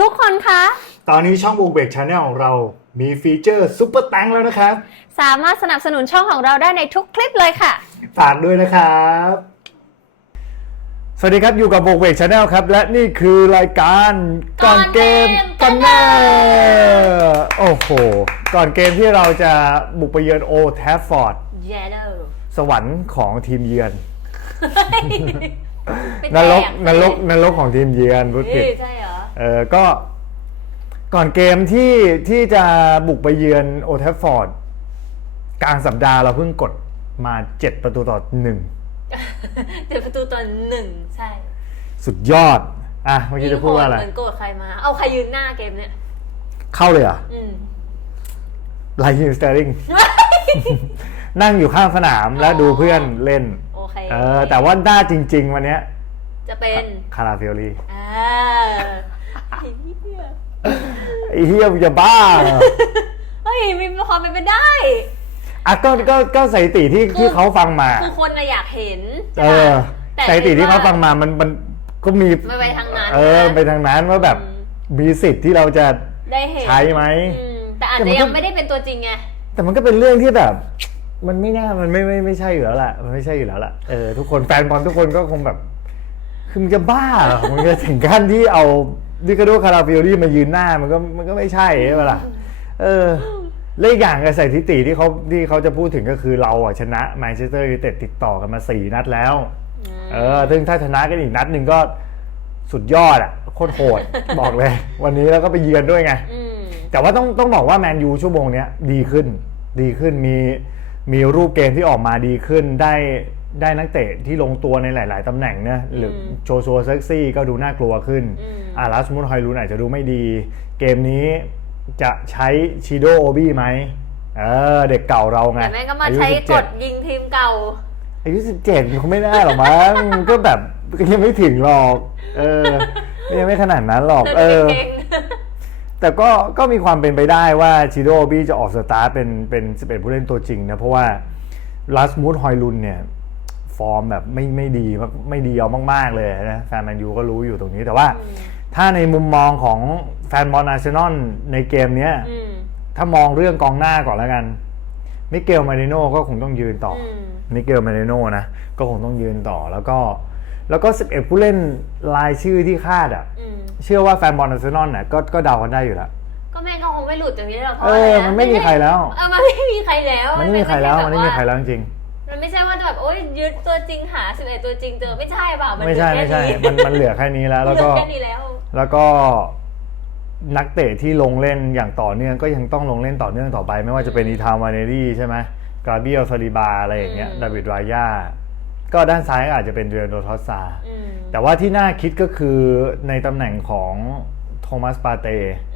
ทุกคนคะ ตอนนี้ช่องบูเบกชาแนลของเรามีฟีเจอร์ซุปเปอร์แตงแล้วนะครับ สามารถสนับสนุนช่องของเราได้ในทุกคลิปเลยค่ะ ฝากด้วยนะครับ สวัสดีครับอยู่กับบูเบกชาแนลครับ และนี่คือรายการก่อนเกมกันเนอร์โอ้โห ก่อนเกมที่เราจะบุกไปเยือนโอแทฟฟอร์ด เยลโล่สวรรค์ของทีมเยือนไม่นแตรกนรกนรกของทีมเยือนพูดผิดเอ้ยใช่ เหรอเออก็ก่อนเกมที่ที่จะบุกไปเยือนโอเทฟฟอร์ดกลางสัปดาห์เราเพิ่งกดมา 7 ประตูต่อหนึ่งเดี๋ยวประตูตอนหนึ่งใช่สุดยอด อะเมื่อกี้จะพูดว่าอะไร เหมือนโกรธใครมา เอาใครยืนหน้าเกมเนี่ย เข้าเลยเหรอะอืมไลฮินสเตอริง นั่งอยู่ข้างสนามและดูเพื่อนเล่น โอเคเออ แต่ว่าหน้าจริง ๆ วันเนี้ยจะเป็นคาราเฟลลี อ่า ไอ้เหี้ยไอ้เฮียมึงจะบ้าเหรอเฮ้ยมีความเป็นไปได้ อะก็ก็ก็สถิติที่คือ ที่เขาฟังมา คือคนน่ะอยากเห็นเออแต่สถิติที่เขาฟังมามันมันก็มี ไม่ไปทางนั้นเออนะไปทางนั้นว่าแบบอืมมีสิทธิ์ที่เราจะ ได้เห็นใช้ไหมอืมแต่อาจแต่มัจะนก็ ยังไม่ได้เป็นตัวจริงไง แต่มันก็เป็นเรื่องที่แบบ มันไม่น่ามันไม่ไม่ไม่ใช่อยู่แล้วแหละมันไม่ใช่อยู่แล้วแหละเออทุกคนแฟนบอลทุกคนก็คงแบบ คือมันจะบ้าเหรอมันจะถึงขั้นที่เอา ดิคาโดคาราฟิโอรี่มายืนหน้ามันก็มันก็ไม่ใช่ใช่ปะล่ะเออเลขอย่างกับสถิติที่เขาที่เขาจะพูดถึงก็คือเราอะชนะแมนเชสเตอร์ยูไนเต็ดติดต่อกันมาสี่นัดแล้วเออซึ่งถ้าชนะกันอีกนัดหนึ่งก็สุดยอดอะโคตรโหดบอกเลย วันนี้แล้วก็ไปเยือนด้วยไงอืมแต่ว่าต้องต้องบอกว่าแมนยูชั่วโมงเนี้ยดีขึ้น ดีขึ้นมีมีรูปเกมที่ออกมาดีขึ้นได้ ได้นักเตะที่ลงตัวในหลาย ๆ ตำแหน่งนะหรือโชโชเซ็กซี่ก็ดูน่ากลัวขึ้นอ่าลัสมุนฮอยลูนอาจจะดูไม่ดี เกมนี้จะใช้ชิโดโอบี้ไหมเออเด็กเก่าเราไงแต่แม่งก็มาอายุใช้17กดยิงทีมเก่าอายุสิบเจ็ดคงไม่ได้หรอกมั้งก็แบบยังไม่ถึงหรอกเออยังไม่ขนาดนั้นหรอก เออเก่งแต่ก็ก็มีความเป็นไปได้ว่าชิโดบี้จะออกสตาร์ทเป็นเป็น11ผู้เล่นตัวจริงนะเพราะว่าลัสมูดฮอยลุนเนี่ย ฟอร์มแบบไม่ไม่ดีมากไม่ดีเอามากๆเลยนะแฟนแมนยูก็รู้อยู่ตรงนี้แต่ว่า ถ้าในมุมมองของแฟนบอลอาร์เซนอลในเกมเนี้ยอืมถ้ามองเรื่องกองหน้าก่อนแล้วกันมิเกลมาริโน่ก็คงต้องยืนต่ออมมิเกลมาริโน่นะก็คงต้องยืนต่อแล้วก็ แล้วก็ 11 ผู้เล่นรายชื่อที่คาดอะอืมเชื่อว่าแฟนบอลอาร์เซนอลน่ะก็ก็เดากันได้อยู่แล้วก็แม่งก็คงไม่หลุดจากนี้หรอกเพเอราะออะไรนะมันไม่มีใครแล้วเออมันไม่มีใครแล้ว มันไม่มีใครแล้วมันไม่มีใครแล้วแล้วจริง มันไม่ใช่ว่าแบบโอ๊ยยึดตัวจริงหาสิบเอ็ดตัวจริงเจอไม่ใช่เปล่าๆมันไม่ใช่เหลือไม่ใช่แค่มันมันเหลือแค่นี้แล้ว แล้วก็เหลือแค่นี้แล้ว แล้วก็นักเตะที่ลงเล่นอย่างต่อเนื่องก็ยังต้องลงเล่นต่อเนื่องต่อไป ไม่ว่าจะเป็นอีธามวาเนรี่ใช่ไหมกราเบียลซาลิบาอะไรอย่างเงี้ยอืมดาวิดรายาก็ด้านซ้ายก็อาจจะเป็นเดรนโดทอสซาอืมแต่ว่าที่น่าคิดก็คือในตำแหน่งของโทมัสปาเต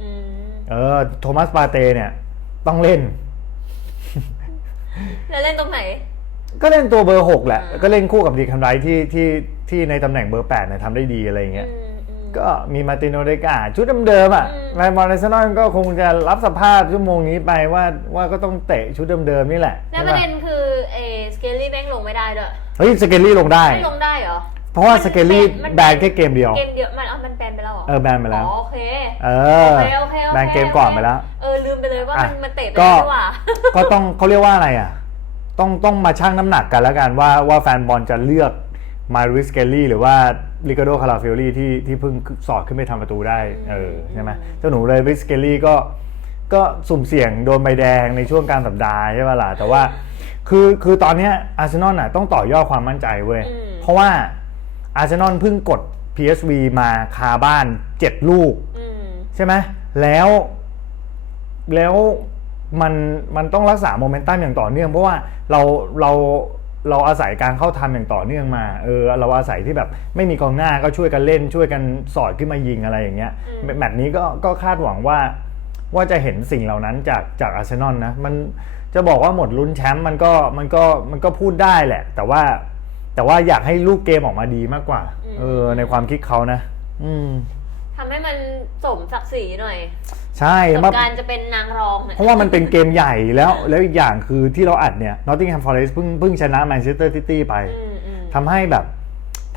อืมเออโทมัสปาเตเนี่ย ต้องเล่น แล้วเล่นตรงไหน ก็เล่นตัวเบอร์หกแหละอ่าก็เล่นคู่กับดีคันไรที่ที่ที่ในตำแหน่งเบอร์แปดเนี่ยทำได้ดีอะไรอย่างเงี้ยอืมอืมก็มีมาร์ติโนเดกาชุดเดิมๆอะอืมแมนบอลอาร์เซนอลก็คงจะรับสภาพชั่วโมงนี้ไปว่าว่าก็ต้องเตะชุดเดิมๆนี่แหละแล้วใช่ประปะเด็นคือเอสเกลลี่แม่งลงไม่ได้ด้วยเฮ้ยสเกลลี่ลงได้ไม่ลงได้เหรอเพราะว่าสเกลลี่มันแบนแค่เกมเดียวเกมเดียวมันเอามันแบนไปแล้วเหรอเออแบนไปแล้วอ๋อโอเคเอโออเคโอเคโอเคแบนเกมก่อนไปแล้วเออลืมไปเลยว่าอะมันมันเตะไปก็แล้วดีกว่าก็ต้องเขาเรียกว่าอะไรอะ ต้องต้องมาชั่งน้ำหนักกันแล้วกันว่าว่าแฟนบอลจะเลือกมาริสเกลลี่หรือว่าลิกาโดคาราฟิโอลี่ที่ที่เพิ่งสอดขึ้นไปทำประตูได้เออใช่ไหมเจ้าหนูเลยริสเกลลี่ก็ก็สุ่มเสี่ยงโดนใบแดงในช่วงกลารสัปดาห์ใช่ไหมล่ะแต่ว่าคือคือตอนเนี้อาร์เซนอลน่ะต้องต่อยอดความมั่นใจเว้ยอืมเพราะว่าอาร์เซนอลเพิ่งกด PSV มาคาบ้าน7ลูกอืมใช่ไหมแล้วแล้ว มันมันต้องรักษาโมเมนตัมอย่างต่อเนื่อง เพราะว่าเราเราเราอาศัยการเข้าทำอย่างต่อเนื่องมาเออเราอาศัยที่แบบไม่มีกองหน้าก็ช่วยกันเล่น ช่วยกันสอดขึ้นมายิงอะไรอย่างเงี้ยอืมแมตช์นี้ก็ก็คาดหวังว่าว่าจะเห็นสิ่งเหล่านั้นจากจากอาร์เซนอลนะมันจะบอกว่าหมดลุ้นแชมป์มันก็มันก็มันก็พูดได้แหละ แต่ว่าแต่ว่าอยากให้ลูกเกมออกมาดีมากกว่า เออ ในความคิดเขานะ อืมทำให้มันสมศักดิ์ศรีหน่อย ใช่กับมาการจะเป็นนางรองเนี่ยเพราะว่ามันเป็นเกมใหญ่แล้ว แล้วอีกอย่างคือที่เราอัดเนี่ย Nottingham Forest เพิ่งเพิ่งชนะ Manchester City ไปอืมอืมทำให้แบบ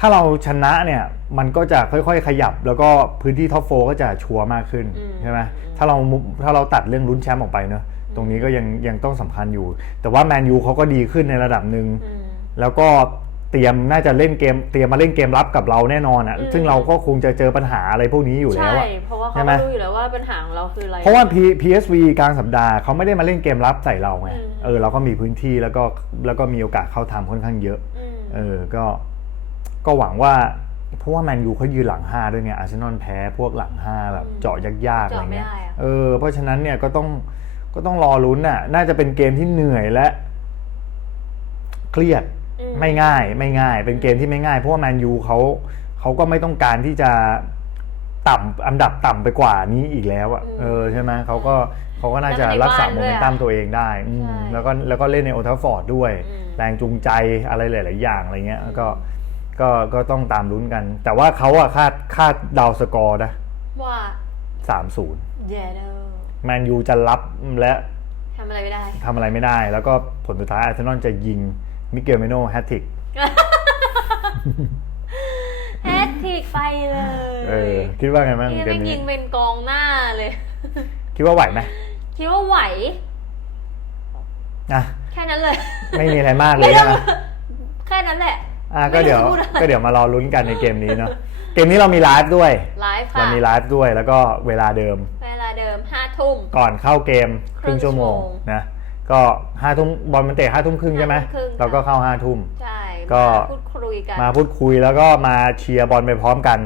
ถ้าเราชนะเนี่ย มันก็จะค่อยๆ ขยับ แล้วก็พื้นที่ท็อปโฟก็จะชัวร์มากขึ้นอืมใช่ไหมถ้าเรามุถ้าเราตัดเรื่องลุ้นแชมป์ออกไปเนอะตรงนี้ก็ยังยังต้องสำคัญอยู่ แต่ว่าแมนยูเขาก็ดีขึ้นในระดับหนึ่งอืมแล้วก็ เตรียมน่าจะเล่นเกมเตรียมมาเล่นเกมรับกับเราแน่นอนอะอืม ซึ่งเราก็คงจะเจอปัญหาอะไรพวกนี้อยู่แล้วใช่อะเพราะว่าใช่เขาไหม ก็รู้อยู่แล้วว่าปัญหาของเราคืออะไร เพราะว่า P PSV กลางสัปดาห์เขาไม่ได้มาเล่นเกมรับใส่เราไงอืม เออเราก็มีพื้นที่แล้วก็แล้วก็มีโอกาสเข้าทำค่อนข้างเยอะ อืมเออ ก็ ก็หวังว่า เพราะว่าแมนยูเขายืนหลังห้าด้วยไงอาร์เซนอลแพ้พวกหลังห้าแบบเจาะยากๆอะไรเงี้ยเจาะไม่ได้อะเออ เพราะฉะนั้นเนี่ยก็ต้อง ก็ต้องรอลุ้นน่ะ น่าจะเป็นเกมที่เหนื่อยและ เครียดอืม ไม่ง่ายไม่ง่าย เป็นเกมที่ไม่ง่ายเพราะว่าแมนยูเขาเขาก็ไม่ต้องการที่จะต่ำอันดับต่ำไปกว่านี้อีกแล้วอะอืมเออใช่ไหมเขาก็เขาก็น่าจะแล้วก็ในรักษาบ้านโมด้วยเมนอะตัมตัวเองได้อืมใช่แล้วก็แล้วก็เล่นในโอทัฟฟอร์ดด้วยอืมแรงจูงใจอะไรหลาย ๆ อย่างอะไรเงี้ยแล้วก็ก็ก็ต้องตามลุ้นกัน แต่ว่าเขาอะคาดคาดเดาวสกอร์นะว่าสามศูนย์แย่เด้อแมนยูจะรับและทำอะไรไม่ได้ทำอะไรไม่ได้ แล้วก็ผลสุดท้ายอาร์เซนอลจะยิง มิเกลเมโนแฮตทริกแฮตทริกไปเลยเออคิดว่าไงบ้างนี่เกไม่มยินี้งเป็นกองหน้าเลย คิดว่าไหวไหมคิดว่าไหว อะแค่นั้นเลย ไม่มีอะไรมากเลไม่ยต้องนะ แค่นั้นแหละ อะก็เดี๋ยวไม่ต้องพูดอะไร ก็เดี๋ยวมารอลุ้นกันในเกมนี้เนาะเกมนี้เรามีไลฟ์ด้วย ไลฟ์ค่ะเรามีไลฟ์ด้วยแล้วก็เวลาเดิม เวลาเดิมห้าทุ่ม ก่อนเข้าเกมครึ่งชั่วโมงครึ่งชั่วโมง นะ ก็ห้าทุ่มบอลมันเตะห้าทุ่มครึ่งใช่ไหมห้าทุ่มครึ่ง เราก็เข้าห้าทุ่ม ใช่ก็ มาพูดคุยกันมาพูดคุยแล้วก็มาเชียร์บอลไปพร้อมกัน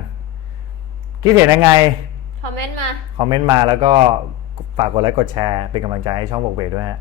คิดเห็นยังไง คอมเมนต์มา คอมเมนต์มาแล้วก็ฝากกดไลค์กดแชร์เป็นกำลังใจให้ช่องบอกเบด้วยฮะ